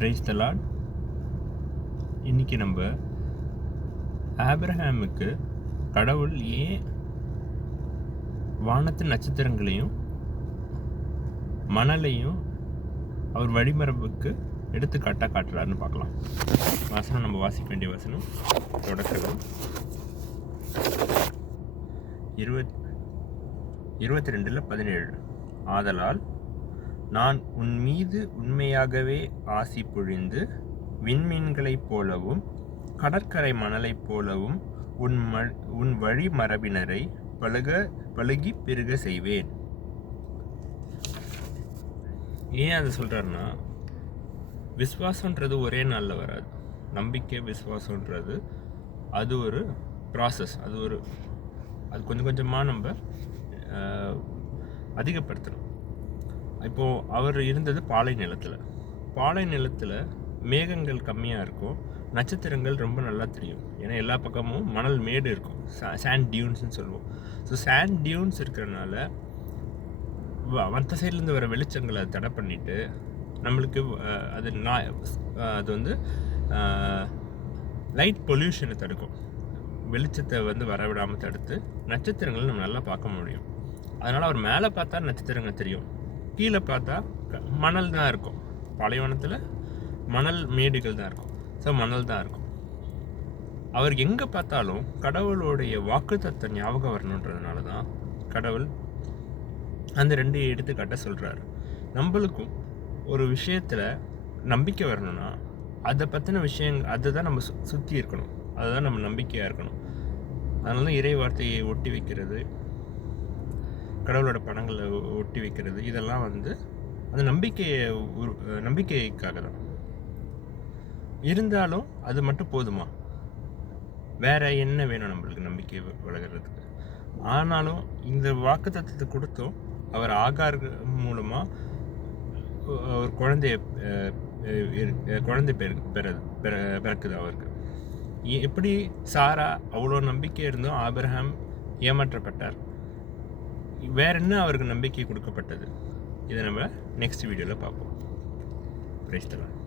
Praise the Lord. இன்றைக்கி நம்ம ஆபிரஹாமுக்கு கடவுள் ஏன் வானத்து நட்சத்திரங்களையும் மணலையும் அவர் வழிமரபுக்கு எடுத்துக்காட்டாக காட்டுறாருன்னு பார்க்கலாம். வசனம் நம்ம வாசிக்க வேண்டிய வசனம் தொடக்கிறது 22:17. ஆதலால் நான் உன் மீது உண்மையாகவே ஆசி பொழிந்து விண்மீன்களைப் போலவும் கடற்கரை மணலைப் போலவும் உன் வழி மரபினரை பழுகி பெருக செய்வேன். ஏன் அதை சொல்கிறாருன்னா, விசுவாசன்றது ஒரே நாளில் வராது. நம்பிக்கை விசுவாசன்றது அது ஒரு ப்ராசஸ். அது கொஞ்சம் கொஞ்சமாக நம்ம அதிகப்படுத்தணும். இப்போது அவர் இருந்தது பாலை நிலத்தில் மேகங்கள் கம்மியாக இருக்கும், நட்சத்திரங்கள் ரொம்ப நல்லா தெரியும். ஏன்னா எல்லா பக்கமும் மணல் மேடு இருக்கும், சாண்ட் டியூன்ஸ்னு சொல்லுவோம். ஸோ சாண்ட் டியூன்ஸ் இருக்கிறனால மற்ற சைட்லேருந்து வர வெளிச்சங்களை தடை பண்ணிவிட்டு நம்மளுக்கு அது வந்து லைட் பொல்யூஷனை தடுக்கும். வெளிச்சத்தை வரவிடாமல் தடுத்து நட்சத்திரங்களை நம்ம நல்லா பார்க்க முடியும். அதனால் அவர் மேலே பார்த்தா நட்சத்திரங்கள் தெரியும், கீழே பார்த்தா மணல் தான் இருக்கும். பாலைவனத்தில் மணல் மேடுகள் தான் இருக்கும். ஸோ மணல் தான் இருக்கும். அவர் எங்கே பார்த்தாலும் கடவுளுடைய வாக்குத்தத்த ஞாபகம் வரணுன்றதுனால தான் கடவுள் அந்த 2 எடுத்துக்காட்ட சொல்கிறாரு. நம்மளுக்கும் ஒரு விஷயத்தில் நம்பிக்கை வரணும்னா அதை பற்றின அதை தான் நம்ம சுற்றி இருக்கணும், அதுதான் நம்ம நம்பிக்கையாக இருக்கணும். அதனால தான் இறை வார்த்தையை ஒட்டி வைக்கிறது, கடவுளோட படங்களை ஒட்டி வைக்கிறது, இதெல்லாம் அந்த நம்பிக்கைக்காக தான். இருந்தாலும் அது மட்டும் போதுமா? வேற என்ன வேணும் நம்மளுக்கு நம்பிக்கை வளர்கிறதுக்கு? ஆனாலும் இந்த வாக்குத்தத்தத்தை கொடுத்தும் அவர் ஆகார் மூலமாக ஒரு குழந்தை பிறக்குது அவருக்கு. எப்படி சாரா அவ்வளோ நம்பிக்கை இருந்தும் ஆபிரகாம் ஏமாற்றப்பட்டார்? வேற என்ன அவருக்கு நம்பிக்கை கொடுக்கப்பட்டது? இதை நம்ம நெக்ஸ்ட் வீடியோவில் பார்ப்போம். Praise the Lord.